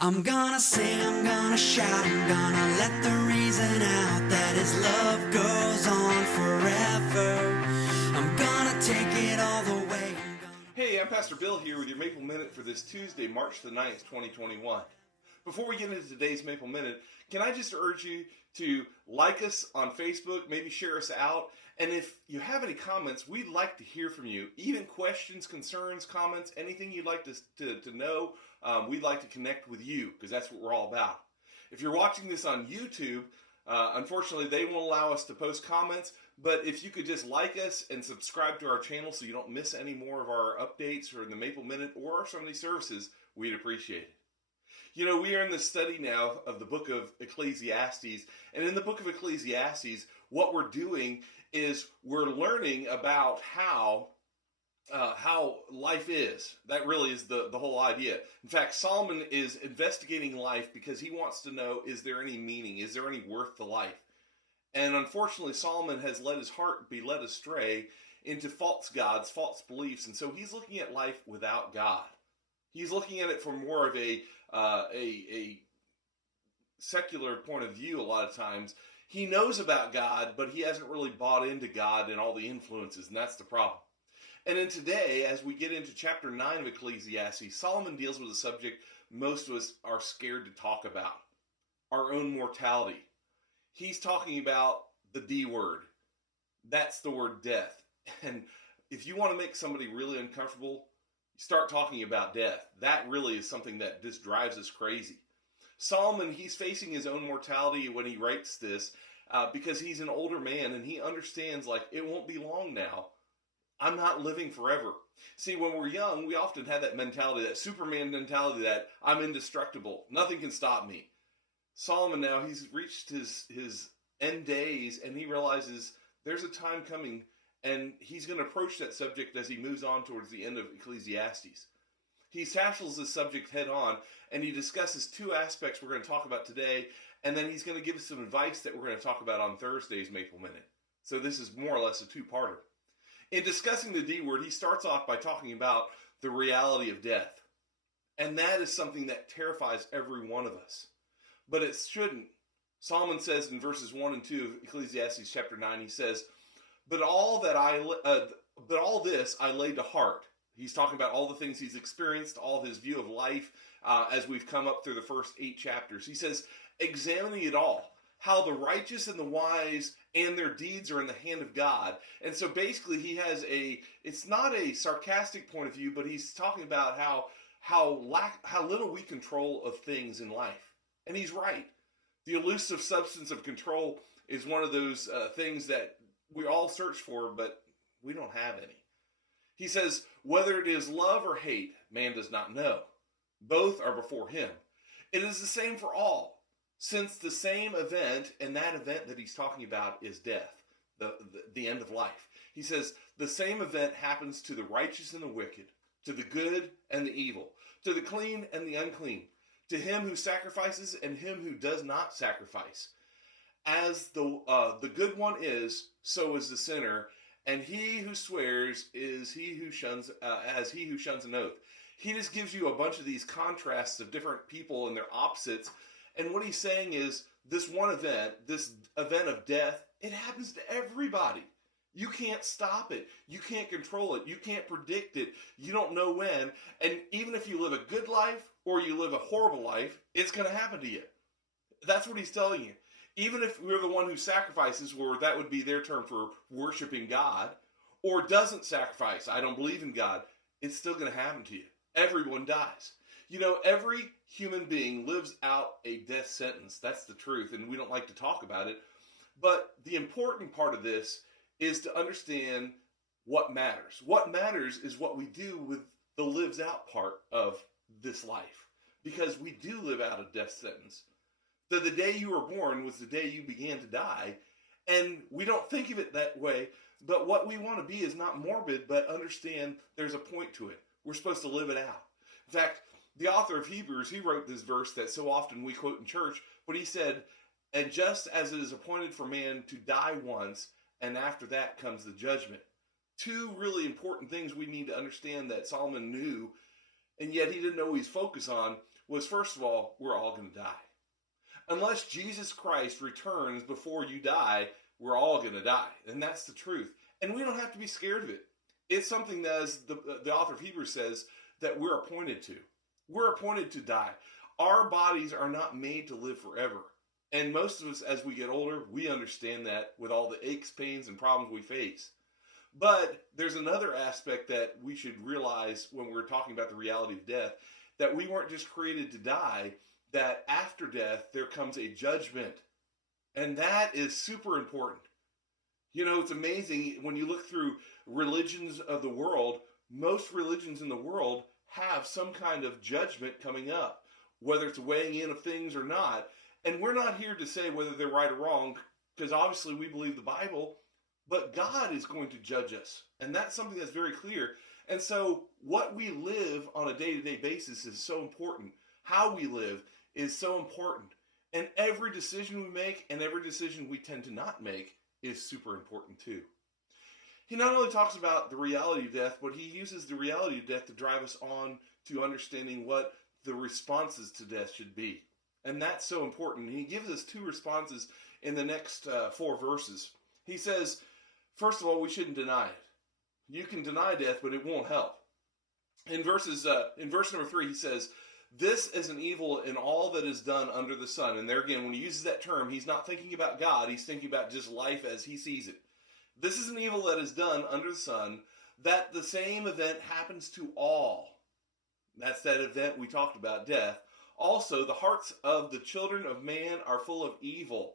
I'm gonna sing, I'm gonna shout, I'm gonna let the reason out that his love goes on forever. I'm gonna take it all the way. Hey, I'm Pastor Bill here with your Maple Minute for this Tuesday, March the 9th, 2021. Before we get into today's Maple Minute, can I just urge you to like us on Facebook, maybe share us out, and if you have any comments, we'd like to hear from you. Even questions, concerns, comments, anything you'd like to know, we'd like to connect with you, because that's what we're all about. If you're watching this on YouTube, unfortunately they won't allow us to post comments, but if you could just like us and subscribe to our channel so you don't miss any more of our updates or the Maple Minute or some of these services, we'd appreciate it. You know, we are in the study now of the book of Ecclesiastes, and in the book of Ecclesiastes, what we're doing is we're learning about how life is. That really is the whole idea. In fact, Solomon is investigating life because he wants to know, is there any meaning? Is there any worth to life? And unfortunately, Solomon has let his heart be led astray into false gods, false beliefs, and so he's looking at life without God. He's looking at it from more of a secular point of view a lot of times. He knows about God, but he hasn't really bought into God and all the influences, and that's the problem. And then today, as we get into chapter 9 of Ecclesiastes, Solomon deals with a subject most of us are scared to talk about, our own mortality. He's talking about the D word. That's the word death. And if you want to make somebody really uncomfortable, start talking about death. That really is something that just drives us crazy. Solomon, he's facing his own mortality when he writes this because he's an older man and he understands, like, it won't be long now. I'm not living forever. See, when we're young, we often have that mentality, that Superman mentality that I'm indestructible. Nothing can stop me. Solomon now, he's reached his end days and he realizes there's a time coming, and he's going to approach that subject as he moves on towards the end of Ecclesiastes. He tackles this subject head on, and he discusses two aspects we're going to talk about today, and then he's going to give us some advice that we're going to talk about on Thursday's Maple Minute. So this is more or less a two-parter. In discussing the D word, he starts off by talking about the reality of death. And that is something that terrifies every one of us. But it shouldn't. Solomon says in verses 1 and 2 of Ecclesiastes chapter 9, he says, But all this I laid to heart. He's talking about all the things he's experienced, all his view of life as we've come up through the first 8 chapters. He says, examining it all, how the righteous and the wise and their deeds are in the hand of God. And so basically he has it's not a sarcastic point of view, but he's talking about how little we control of things in life. And he's right. The elusive substance of control is one of those things that we all search for, but we don't have any. He says, whether it is love or hate, man does not know. Both are before him. It is the same for all, since the same event, and that event that he's talking about is death, the end of life. He says, the same event happens to the righteous and the wicked, to the good and the evil, to the clean and the unclean, to him who sacrifices and him who does not sacrifice. As the good one is, so is the sinner, and he who swears is he who shuns an oath. He just gives you a bunch of these contrasts of different people and their opposites, and what he's saying is this event of death, it happens to everybody. You can't stop it. You can't control it. You can't predict it. You don't know when, and even if you live a good life or you live a horrible life, it's going to happen to you. That's what he's telling you. Even if we're the one who sacrifices, or that would be their term for worshiping God, or doesn't sacrifice, I don't believe in God, it's still going to happen to you. Everyone dies. You know, every human being lives out a death sentence. That's the truth, and we don't like to talk about it. But the important part of this is to understand what matters. What matters is what we do with the lives out part of this life, because we do live out a death sentence. That the day you were born was the day you began to die, and we don't think of it that way, but what we want to be is not morbid, but understand there's a point to it. We're supposed to live it out. In fact, the author of Hebrews, he wrote this verse that so often we quote in church, but he said, and just as it is appointed for man to die once, and after that comes the judgment. Two really important things we need to understand that Solomon knew, and yet he didn't know he's focused on. was, first of all, we're all going to die. Unless Jesus Christ returns before you die, we're all going to die. And that's the truth. And we don't have to be scared of it. It's something that, as the author of Hebrews says, that we're appointed to. We're appointed to die. Our bodies are not made to live forever. And most of us, as we get older, we understand that with all the aches, pains, and problems we face. But there's another aspect that we should realize when we're talking about the reality of death, that we weren't just created to die, that after death, there comes a judgment. And that is super important. You know, it's amazing when you look through religions of the world, most religions in the world have some kind of judgment coming up, whether it's a weighing in of things or not. And we're not here to say whether they're right or wrong, because obviously we believe the Bible, but God is going to judge us. And that's something that's very clear. And so what we live on a day-to-day basis is so important. How we live is so important. And every decision we make and every decision we tend to not make is super important too. He not only talks about the reality of death, but he uses the reality of death to drive us on to understanding what the responses to death should be. And that's so important. He gives us two responses in the next 4 verses. He says, first of all, we shouldn't deny it. You can deny death, but it won't help. In verse number 3, he says, this is an evil in all that is done under the sun. And there again, when he uses that term, he's not thinking about God. He's thinking about just life as he sees it. This is an evil that is done under the sun, that the same event happens to all. That's that event we talked about, death. Also, the hearts of the children of man are full of evil.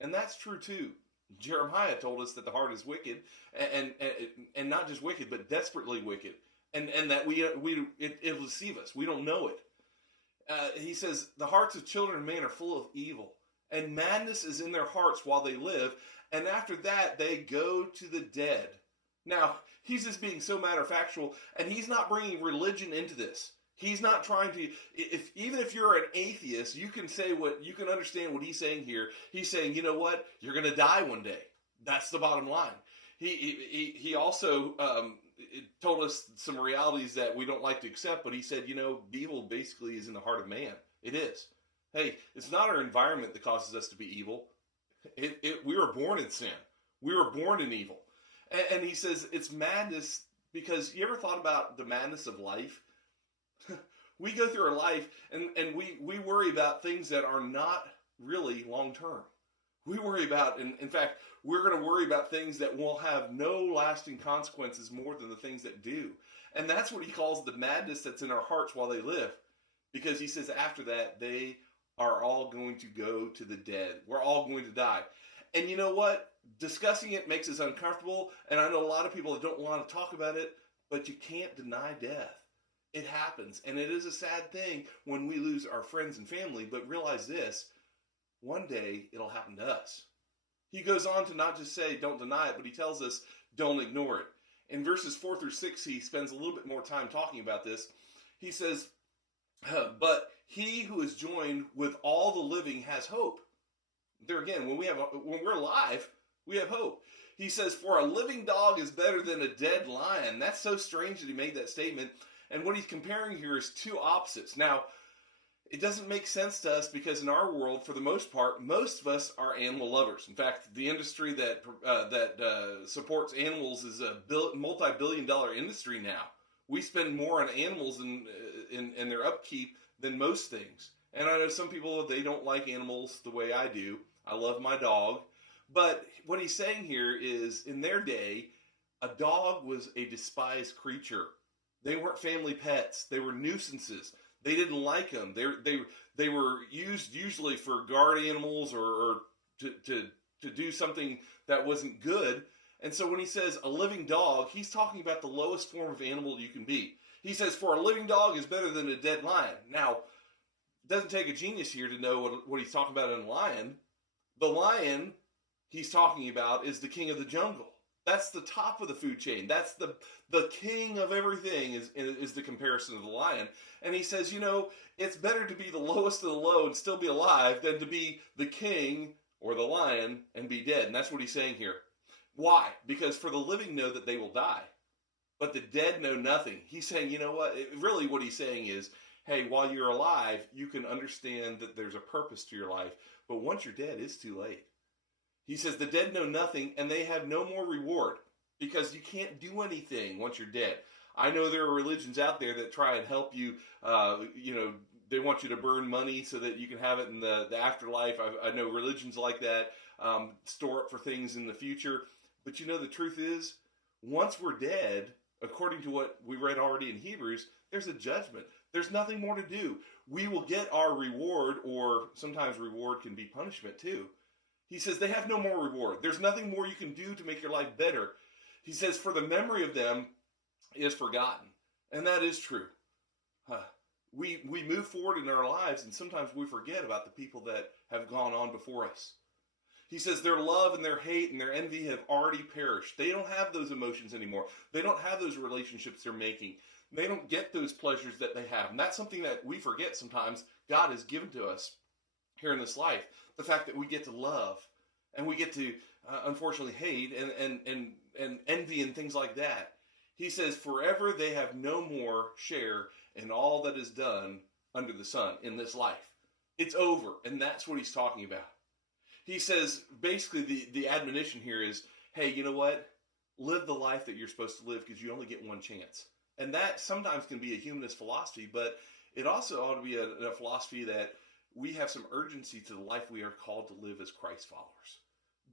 And that's true too. Jeremiah told us that the heart is wicked, and not just wicked, but desperately wicked. And that it'll deceive us. We don't know it. He says, the hearts of children of man are full of evil, and madness is in their hearts while they live, and after that they go to the dead. Now, he's just being so matter-of-factual, and he's not bringing religion into this. He's not trying to, even if you're an atheist, you can understand what he's saying here. He's saying, you know what? You're going to die one day. That's the bottom line. He also told us some realities that we don't like to accept, but he said, you know, evil basically is in the heart of man. It is. Hey, it's not our environment that causes us to be evil. We were born in sin. We were born in evil. And he says it's madness because you ever thought about the madness of life? We go through our life and we worry about things that are not really long term. We worry about, and in fact, we're going to worry about things that will have no lasting consequences more than the things that do. And that's what he calls the madness that's in our hearts while they live. Because he says after that, they are all going to go to the dead. We're all going to die. And you know what? Discussing it makes us uncomfortable. And I know a lot of people that don't want to talk about it, but you can't deny death. It happens. And it is a sad thing when we lose our friends and family. But realize this, one day it'll happen to us. He goes on to not just say don't deny it, but he tells us don't ignore it. In verses 4 through 6, he spends a little bit more time talking about this. He says, but he who is joined with all the living has hope. There again, when we're alive, we have hope. He says, for a living dog is better than a dead lion. That's so strange that he made that statement. And what he's comparing here is two opposites. Now, it doesn't make sense to us because in our world, for the most part, most of us are animal lovers. In fact, the industry that supports animals is a multi-billion-dollar industry now. We spend more on animals and their upkeep than most things. And I know some people, they don't like animals the way I do. I love my dog. But what he's saying here is, in their day, a dog was a despised creature. They weren't family pets. They were nuisances. They didn't like them. They were used usually for guard animals or to do something that wasn't good. And so when he says a living dog, he's talking about the lowest form of animal you can be. He says, for a living dog is better than a dead lion. Now, it doesn't take a genius here to know what he's talking about in a lion. The lion he's talking about is the king of the jungle. That's the top of the food chain. That's the king of everything is the comparison of the lion. And he says, you know, it's better to be the lowest of the low and still be alive than to be the king or the lion and be dead. And that's what he's saying here. Why? Because for the living know that they will die, but the dead know nothing. He's saying, you know what? Really what he's saying is, hey, while you're alive, you can understand that there's a purpose to your life, but once you're dead, it's too late. He says the dead know nothing and they have no more reward because you can't do anything once you're dead. I know there are religions out there that try and help you, they want you to burn money so that you can have it in the afterlife. I know religions like that store up for things in the future. But the truth is, once we're dead, according to what we read already in Hebrews, there's a judgment. There's nothing more to do. We will get our reward, or sometimes reward can be punishment too. He says they have no more reward. There's nothing more you can do to make your life better. He says, for the memory of them is forgotten. And that is true. We move forward in our lives, and sometimes we forget about the people that have gone on before us. He says their love and their hate and their envy have already perished. They don't have those emotions anymore. They don't have those relationships they're making. They don't get those pleasures that they have. And that's something that we forget sometimes God has given to us here in this life. The fact that we get to love and we get to, unfortunately, hate and envy and things like that. He says, forever they have no more share in all that is done under the sun in this life. It's over, and that's what he's talking about. He says, basically, the admonition here is, hey, you know what? Live the life that you're supposed to live because you only get one chance. And that sometimes can be a humanist philosophy, but it also ought to be a philosophy that we have some urgency to the life we are called to live as Christ followers.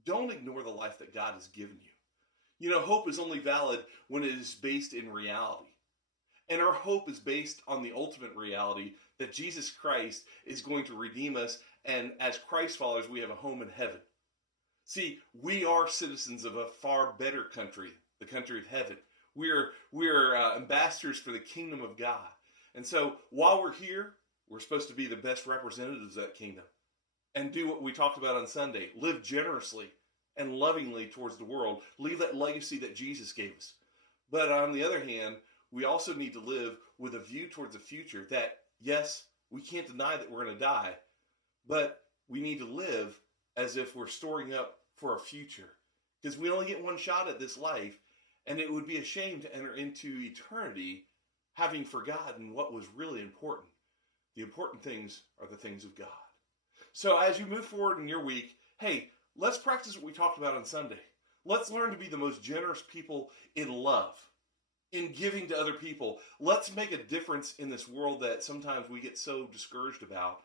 Don't ignore the life that God has given you. Hope is only valid when it is based in reality. And our hope is based on the ultimate reality that Jesus Christ is going to redeem us, and as Christ followers, we have a home in heaven. See, we are citizens of a far better country, the country of heaven. We're ambassadors for the kingdom of God. And so while we're here, we're supposed to be the best representatives of that kingdom and do what we talked about on Sunday. Live generously and lovingly towards the world. Leave that legacy that Jesus gave us. But on the other hand, we also need to live with a view towards the future that, yes, we can't deny that we're going to die, but we need to live as if we're storing up for a future. Because we only get one shot at this life, and it would be a shame to enter into eternity having forgotten what was really important. The important things are the things of God. So as you move forward in your week, hey, let's practice what we talked about on Sunday. Let's learn to be the most generous people in love, in giving to other people. Let's make a difference in this world that sometimes we get so discouraged about.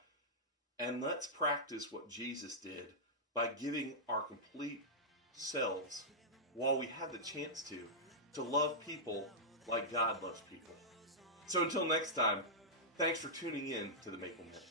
And let's practice what Jesus did by giving our complete selves while we have the chance to love people like God loves people. So until next time, thanks for tuning in to the Maple Minute.